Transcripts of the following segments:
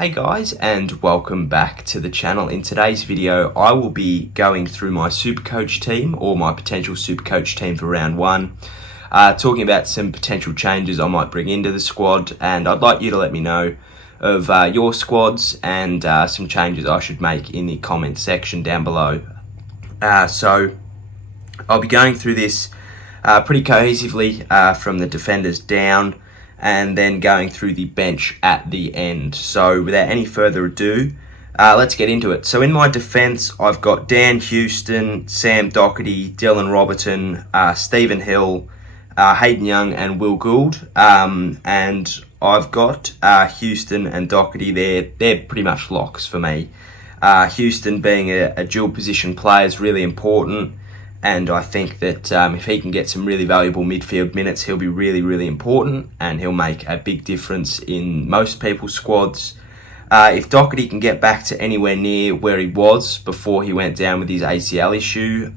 Hey guys, and welcome back to the channel. In today's video, I will be going through my Supercoach team or my potential Supercoach team for round one, talking about some potential changes I might bring into the squad, and I'd like you to let me know of your squads and some changes I should make in the comment section down below. So I'll be going through this pretty cohesively from the defenders down, and then going through the bench at the end. So without any further ado, let's get into it. So in my defence, I've got Dan Houston, Sam Doherty, Dylan Robertson, Stephen Hill, Hayden Young and Will Gould. And I've got Houston and Doherty there. They're pretty much locks for me. Houston being a dual position player is really important. And I think that if he can get some really valuable midfield minutes, he'll be really, really important, and he'll make a big difference in most people's squads. If Doherty can get back to anywhere near where he was before he went down with his ACL issue,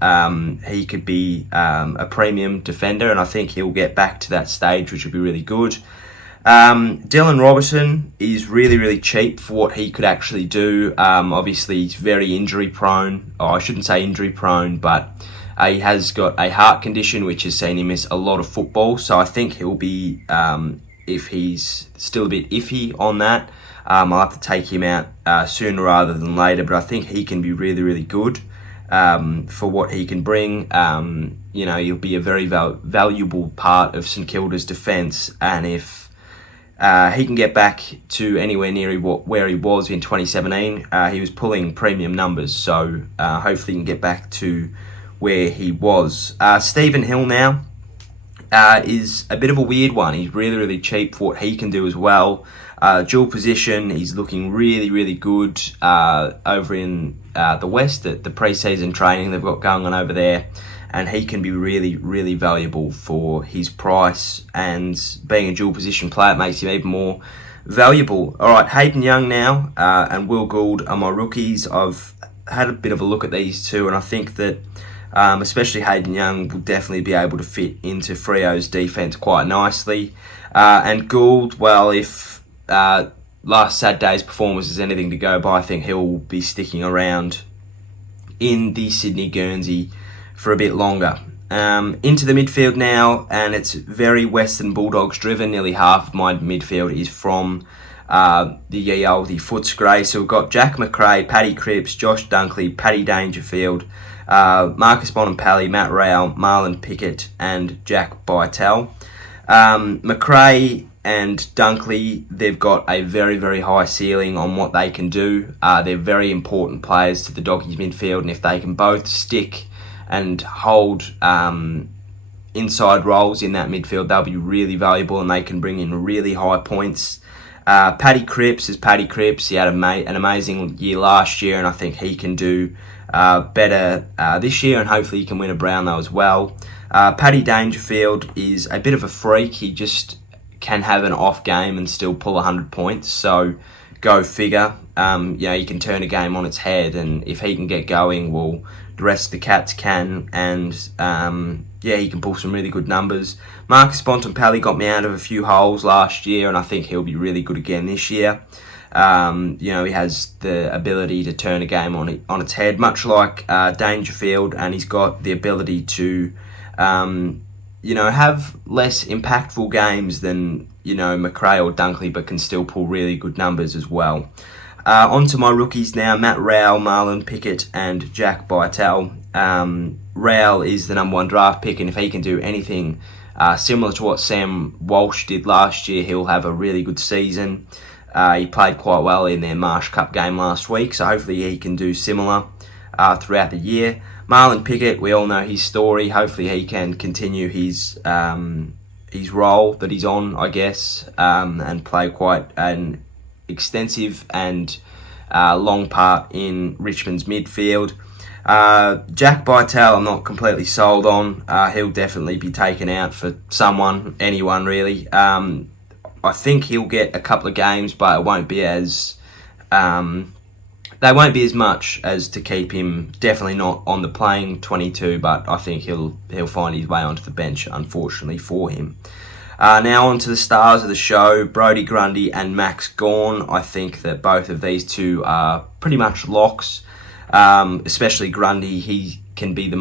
he could be a premium defender, and I think he'll get back to that stage, which will be really good. Dylan Robertson is really, really cheap for what he could actually do. Obviously, he's very injury prone. Oh, I shouldn't say injury prone, but he has got a heart condition which has seen him miss a lot of football, so I think he'll be, if he's still a bit iffy on that, I'll have to take him out sooner rather than later, but I think he can be really, really good for what he can bring. You know, he'll be a very valuable part of St Kilda's defence, and if he can get back to anywhere near where he was in 2017, he was pulling premium numbers, so hopefully he can get back to where he was. Stephen Hill now is a bit of a weird one. He's really, really cheap for what he can do as well. Dual position, he's looking really, really good over in the West at the pre-season training they've got going on over there, and he can be really, really valuable for his price, and being a dual position player makes him even more valuable. Alright, Hayden Young now and Will Gould are my rookies. I've had a bit of a look at these two, and I think that especially Hayden Young will definitely be able to fit into Freo's defence quite nicely. And Gould, well, if last Saturday's performance is anything to go by, I think he'll be sticking around in the Sydney Guernsey for a bit longer. Into the midfield now, and it's very Western Bulldogs driven. Nearly half of my midfield is from the oldie Footscray. So we've got Jack McRae, Paddy Cripps, Josh Dunkley, Paddy Dangerfield, Marcus Bonampally, Matt Rowell, Marlon Pickett and Jack Bytel. McRae and Dunkley, they've got a very, very high ceiling on what they can do. They're very important players to the Doggies midfield, and if they can both stick and hold inside roles in that midfield, they'll be really valuable, and they can bring in really high points. Paddy Cripps is Paddy Cripps. He had an amazing year last year, and I think he can do better this year, and hopefully he can win a Brownlow as well. Paddy Dangerfield is a bit of a freak. He just can have an off game and still pull 100 points, so go figure. You can turn a game on its head, and if he can get going, well, the rest of the Cats can, and he can pull some really good numbers. Marcus Bonampally got me out of a few holes last year, and I think he'll be really good again this year. He has the ability to turn a game on its head, much like Dangerfield, and he's got the ability to, have less impactful games than, McRae or Dunkley, but can still pull really good numbers as well. On to my rookies now, Matt Rowell, Marlon Pickett and Jack Bytel. Rowell is the number one draft pick, and if he can do anything similar to what Sam Walsh did last year, he'll have a really good season. He played quite well in their Marsh Cup game last week, so hopefully he can do similar throughout the year. Marlon Pickett, we all know his story. Hopefully he can continue his role that he's on, I guess, and play quite an extensive and long part in Richmond's midfield. Jack Bytel, I'm not completely sold on. He'll definitely be taken out for anyone really. I think he'll get a couple of games, but it won't be as they won't be as much as to keep him definitely not on the playing 22. But I think he'll find his way onto the bench, unfortunately for him. Now on to the stars of the show, Brodie Grundy and Max Gawn. I think that both of these two are pretty much locks, especially Grundy. He can be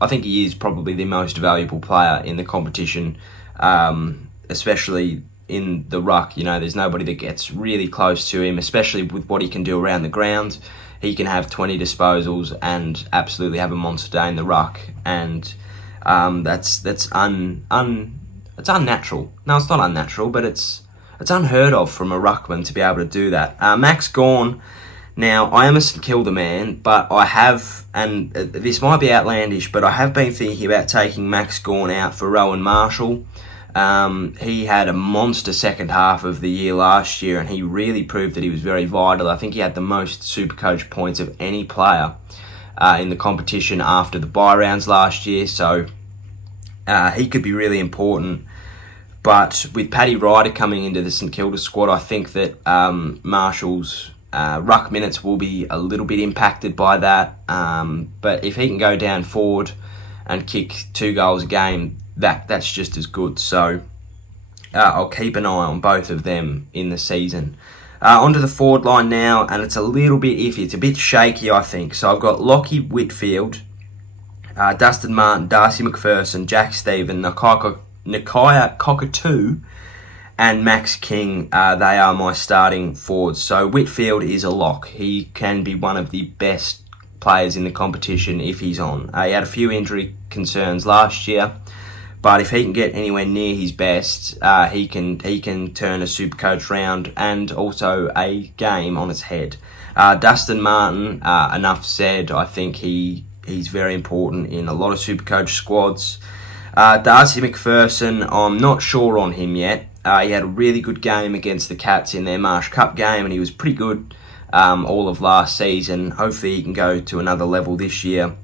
I think he is probably the most valuable player in the competition, especially in the ruck. There's nobody that gets really close to him, especially with what he can do around the ground. He can have 20 disposals and absolutely have a monster day in the ruck, and that's unnatural. No, it's not unnatural, but it's unheard of from a ruckman to be able to do that. Max Gawn. Now, I am a St Kilda man, but I have, and this might be outlandish, but I have been thinking about taking Max Gawn out for Rowan Marshall. He had a monster second half of the year last year, and he really proved that he was very vital. I think he had the most Supercoach points of any player in the competition after the bye rounds last year, so he could be really important. But with Paddy Ryder coming into the St Kilda squad, I think that Marshall's ruck minutes will be a little bit impacted by that. But if he can go down forward and kick 2 goals a game, that's just as good. So I'll keep an eye on both of them in the season. Onto the forward line now, and it's a little bit iffy. It's a bit shaky, I think. So I've got Lockie Whitfield, Dustin Martin, Darcy McPherson, Jack Stephen, Nakia Cockatoo, and Max King. They are my starting forwards. So Whitfield is a lock. He can be one of the best players in the competition if he's on. He had a few injury concerns last year, but if he can get anywhere near his best, he can turn a Supercoach round and also a game on its head. Dustin Martin, enough said. I think he's very important in a lot of Supercoach squads. Darcy McPherson, I'm not sure on him yet. He had a really good game against the Cats in their Marsh Cup game, and he was pretty good all of last season. Hopefully he can go to another level this year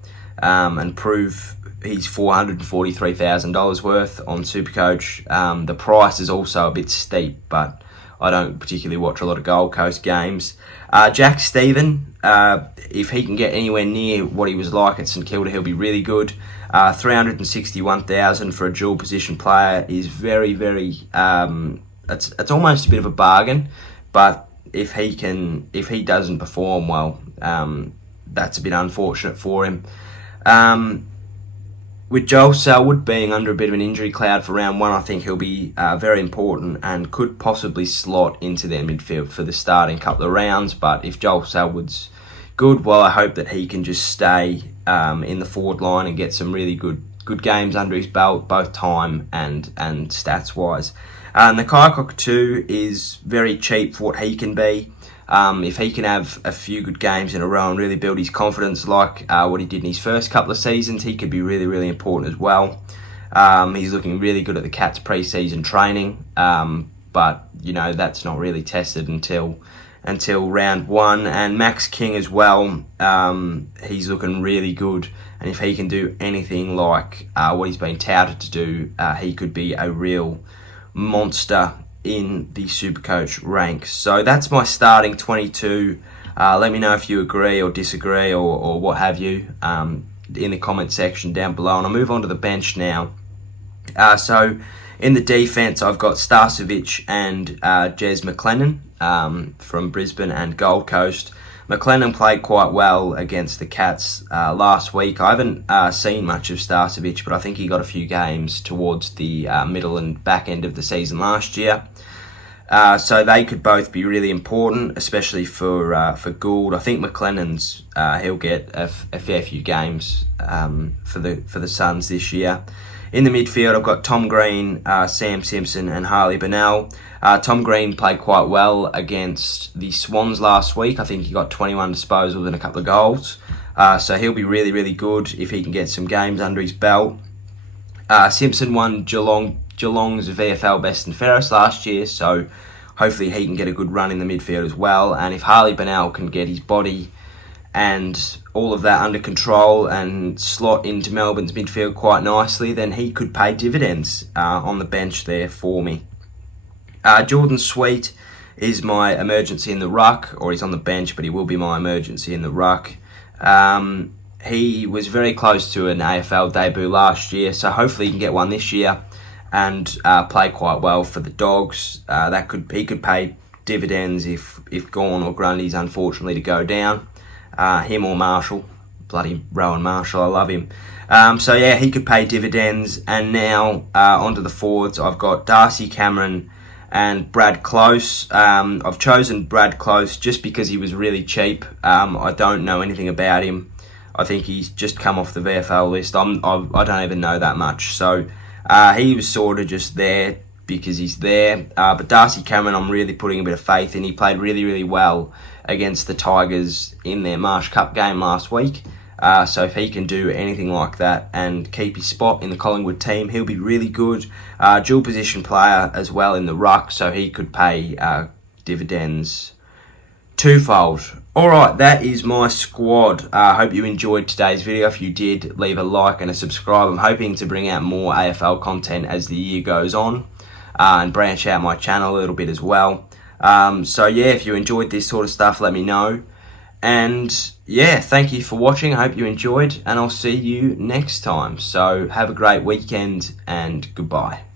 and prove he's $443,000 worth on Supercoach. The price is also a bit steep, but I don't particularly watch a lot of Gold Coast games. Jack Stephen, if he can get anywhere near what he was like at St Kilda, he'll be really good. $361,000 for a dual position player is very, very. It's almost a bit of a bargain, but if he doesn't perform well, that's a bit unfortunate for him. With Joel Selwood being under a bit of an injury cloud for round 1, I think he'll be very important and could possibly slot into their midfield for the starting couple of rounds. But if Joel Selwood's good, well, I hope that he can just stay in the forward line and get some really good games under his belt, both time and stats wise. Nakia Cockatoo is very cheap for what he can be. If he can have a few good games in a row and really build his confidence like what he did in his first couple of seasons, he could be really, really important as well. He's looking really good at the Cats pre-season training, but that's not really tested until round 1. And Max King as well, he's looking really good, and if he can do anything like what he's been touted to do, he could be a real monster in the Supercoach ranks. So that's my starting 22. Let me know if you agree or disagree or what have you in the comment section down below. And I'll move on to the bench now. So in the defence, I've got Starcevic and Jez McLennan from Brisbane and Gold Coast. McLennan played quite well against the Cats last week. I haven't seen much of Starcevic, but I think he got a few games towards the middle and back end of the season last year. So they could both be really important, especially for Gould. I think McLennan's he'll get a fair few games for the Suns this year. In the midfield, I've got Tom Green, Sam Simpson, and Harley Bennell. Tom Green played quite well against the Swans last week. I think he got 21 disposals and a couple of goals. So he'll be really, really good if he can get some games under his belt. Simpson won Geelong's VFL Best and Fairest last year, so hopefully he can get a good run in the midfield as well. And if Harley Bennell can get his body and all of that under control and slot into Melbourne's midfield quite nicely, then he could pay dividends on the bench there for me. Jordan Sweet is my emergency in the ruck, or he's on the bench, but he will be my emergency in the ruck. He was very close to an AFL debut last year, so hopefully he can get one this year. and play quite well for the Dogs. He could pay dividends if Gawn or Grundy's unfortunately to go down. Him or Marshall, bloody Rowan Marshall, I love him. So yeah, he could pay dividends. And now onto the forwards. I've got Darcy Cameron and Brad Close. I've chosen Brad Close just because he was really cheap. I don't know anything about him. I think he's just come off the VFL list. I don't even know that much. So he was sort of just there because he's there. But Darcy Cameron, I'm really putting a bit of faith in. He played really, really well against the Tigers in their Marsh Cup game last week. So if he can do anything like that and keep his spot in the Collingwood team, he'll be really good. Dual position player as well in the ruck, so he could pay dividends twofold. Alright, that is my squad. I hope you enjoyed today's video. If you did, leave a like and a subscribe. I'm hoping to bring out more AFL content as the year goes on and branch out my channel a little bit as well. So yeah, if you enjoyed this sort of stuff, let me know. And yeah, thank you for watching. I hope you enjoyed, and I'll see you next time. So have a great weekend and goodbye.